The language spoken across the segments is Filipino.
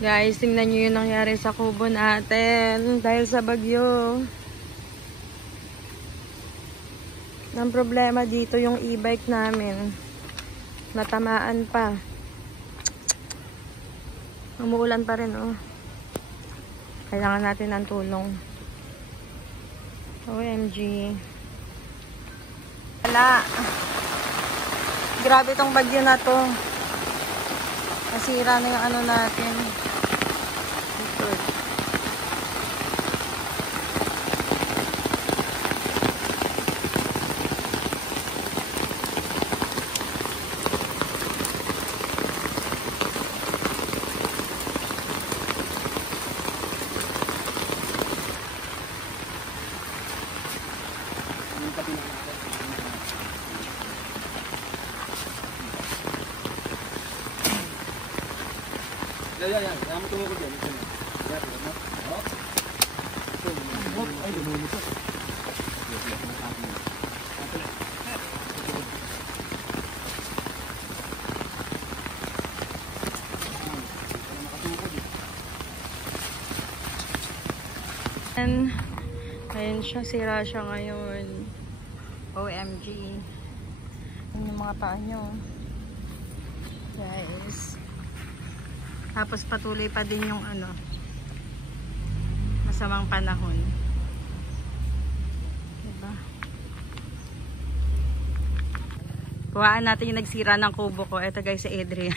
Guys, tingnan nyo yung nangyari sa kubo natin dahil sa bagyo. Ang problema dito yung e-bike namin. Natamaan pa. Umuulan pa rin, oh. Kailangan natin ng tulong. OMG. Wala. Grabe tong bagyo na to. Nasira na yung ano natin. Good. Yan. Kaya mo tumukod yan. Ay, lumulus ako. Ayun siya, sira siya ngayon. OMG. Yun yung mga paa nyo. Guys. Tapos patuloy pa din yung ano, masamang panahon. Diba? Kuhaan natin yung nagsira ng kubo ko. Ito guys, si Adrian.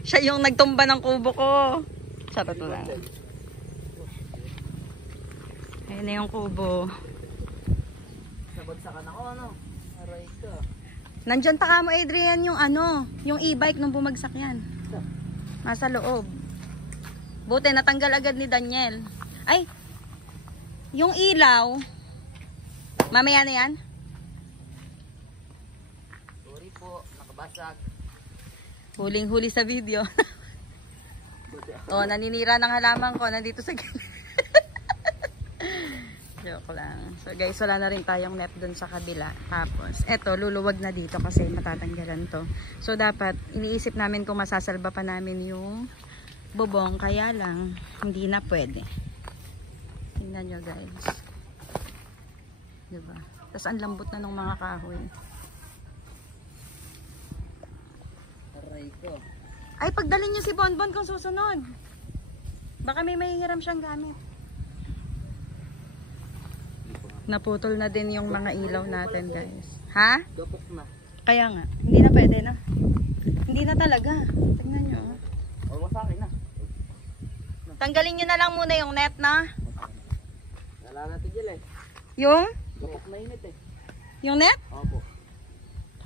Siya yung nagtumba ng kubo ko. Charot lang. Ayun na yung kubo. Nabagsakan ako, ano? Aray ka. Nandyan pa ka mo, Adrian, yung ano, yung e-bike nung bumagsak yan. Nasa loob. Buti, natanggal agad ni Daniel. Ay! Yung ilaw. Mamaya na yan? Sorry po, nakabasag. Huling-huli sa video. Oh, naninira ng halaman ko. Nandito sa gilid. Joke lang. So guys, wala na rin tayong net dun sa kabila. Tapos, eto, luluwag na dito kasi matatanggalan to. So dapat, iniisip namin kung masasalba pa namin yung bubong. Kaya lang, hindi na pwede. Tingnan nyo guys. Diba? Tapos ang lambot na ng mga kahoy. Aray ko. Ay, pagdalhin nyo si Bonbon kung susunod. Baka may mahihiram siyang gamit. Naputol na din yung mga ilaw natin guys. Ha? Gapok na. Kaya nga. Hindi na pwede na. Hindi na talaga. Tingnan nyo. O, masakin na. Tanggalin nyo na lang muna yung net na. Wala natin dyan eh. Yung? Gapok na init eh. Yung net? Opo.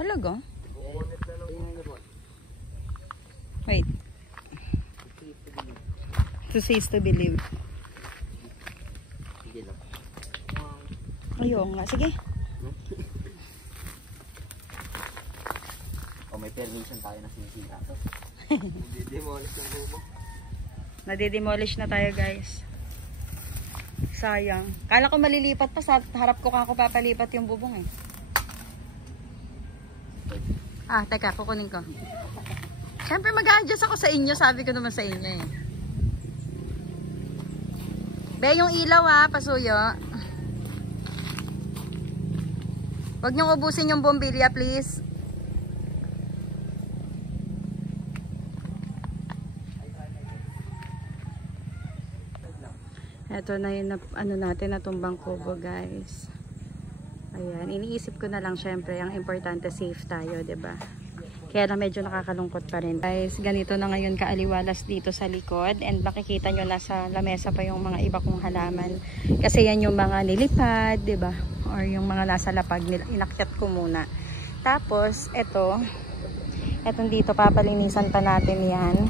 Talaga? Kukunit na lang. Tingnan nyo po. Wait. To see is to believe. Sige lang. Ayun nga. Sige. O, may permission tayo na sinisira to. Didemolish ng bubo. Nadidemolish na tayo guys. Sayang. Kala ko malilipat pa. Sa harap ko kako papalipat yung bubong eh. Ah, teka. Kukunin ko. Siyempre mag-a-adjust ako sa inyo. Sabi ko naman sa inyo eh. Be, yung ilaw ha. Pasuyo. Huwag niyong ubusin yung bombilya, please. Ito na yung ano natin, natumbang kubo, guys. Ayan, iniisip ko na lang, syempre, ang importante, safe tayo, 'di ba? Kaya lang medyo nakakalungkot pa rin. Guys, ganito na ngayon kaaliwalas dito sa likod. And makikita nyo nasa lamesa pa yung mga iba kong halaman. Kasi yan yung mga nilipad, 'di ba? Or yung mga nasa lapag, inakyat ko muna. Tapos, etong dito, papalinisan pa natin yan.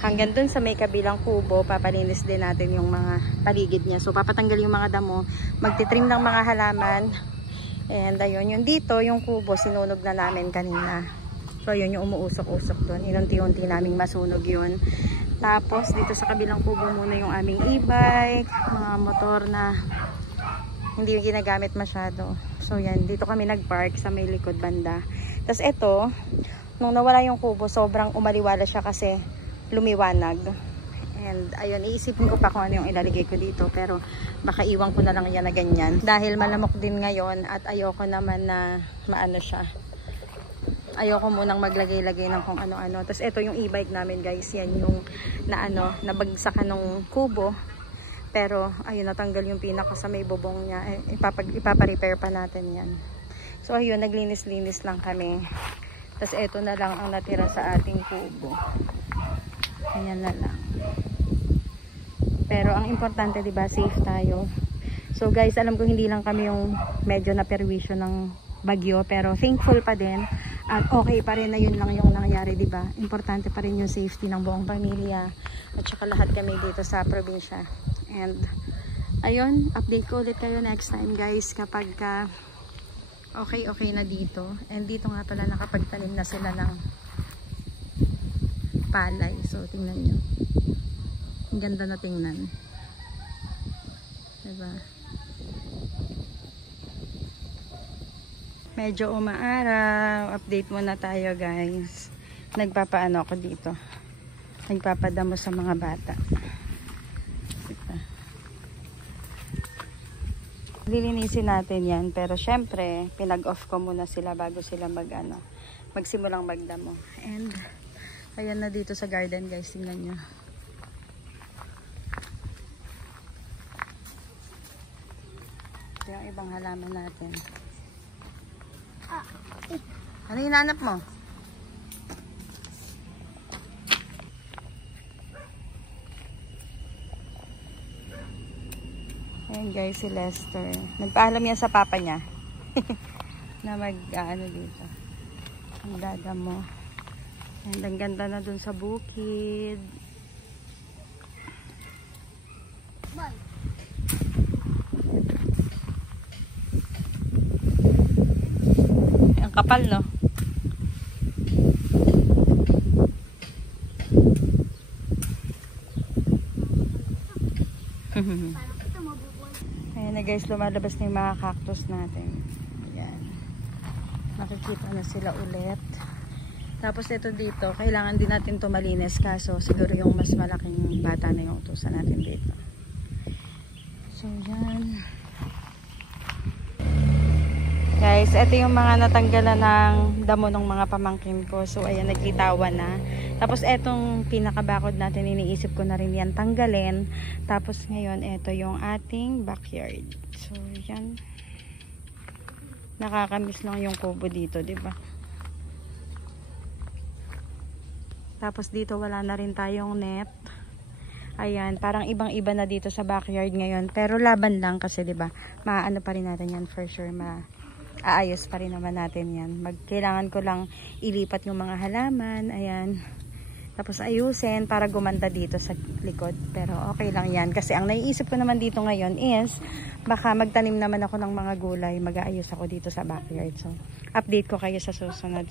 Hanggang dun sa may kabilang kubo, papalinis din natin yung mga paligid niya. So, papatanggal yung mga damo, magtitrim ng mga halaman. And ayun, yung dito, yung kubo, sinunog na namin kanina. So, yun yung umuusok-usok dun. Inunti-unti naming masunog yun. Tapos, dito sa kabilang kubo muna yung aming e-bike, mga motor na hindi yung ginagamit masyado. So yan, dito kami nagpark sa may likod banda. Tapos ito, nung nawala yung kubo, sobrang umaliwala siya kasi lumiwanag. And ayun, iisipin ko pa kung ano yung ilalagay ko dito, pero baka iwan ko na lang yan na ganyan dahil malamok din ngayon at ayoko naman na maano siya. Ayoko munang maglagay-lagay ng kung ano-ano. Tapos ito yung e-bike namin guys, yan yung nabagsakan ng kubo. Pero ayun, natanggal yung pinaka sa may bubong niya. Ipapa-repair pa natin yan. So ayun, naglinis-linis lang kami. Tapos ito na lang ang natira sa ating kubo. Ayan na lang. Pero ang importante, 'di ba, safe tayo. So guys, alam ko hindi lang kami yung medyo naperwisyo ng bagyo, pero thankful pa din at okay pa rin na yun lang yung nangyari, 'di ba? Importante pa rin yung safety ng buong pamilya at saka lahat kami dito sa probinsya. And ayun, update ko ulit kayo next time guys kapag okay na dito. And dito nga pala nakapagtanim na sila ng palay. So tingnan nyo. Ang ganda na tingnan. Diba? Medyo umaaraw. Update muna tayo guys. Nagpapaano ako dito. Nagpapadamo sa mga bata. Diba? Lilinisin natin yan. Pero syempre, pinag-off ko muna sila bago sila magsimulang magdamo. And ayan na dito sa garden guys. Tingnan nyo. Ito yung ibang halaman natin. Ano hinanap mo? Ayan guys, si Lester. Nagpaalam yan sa papa niya. Na ano dito. Ang dada mo. And ang ganda na dun sa bukid. Bye. Ang kapal, no? Ayan na guys, lumalabas na yung mga cactus natin. Ayan. Nakikita na sila ulit. Tapos ito dito, kailangan din natin ito malinis kaso siguro yung mas malaking bata na yung utusan natin dito. So yan. Guys, ito yung mga natanggalan ng damo ng mga pamangkin ko. So ayan, naglitawan na. Tapos etong pinakabakod natin, iniisip ko na rin yan tanggalin. Tapos ngayon, ito yung ating backyard. So yan. Nakakamiss lang yung kubo dito, diba? Tapos dito wala na rin tayong net. Ayan, parang ibang-iba na dito sa backyard ngayon. Pero laban lang kasi 'di ba? Maano pa rin natin 'yan for sure. Aayos pa rin naman natin 'yan. Kailangan ko lang ilipat yung mga halaman, ayan. Tapos ayusin para gumanda dito sa likod. Pero okay lang 'yan kasi ang naiisip ko naman dito ngayon is baka magtanim naman ako ng mga gulay. Mag-aayos ako dito sa backyard. So, update ko kayo sa susunod.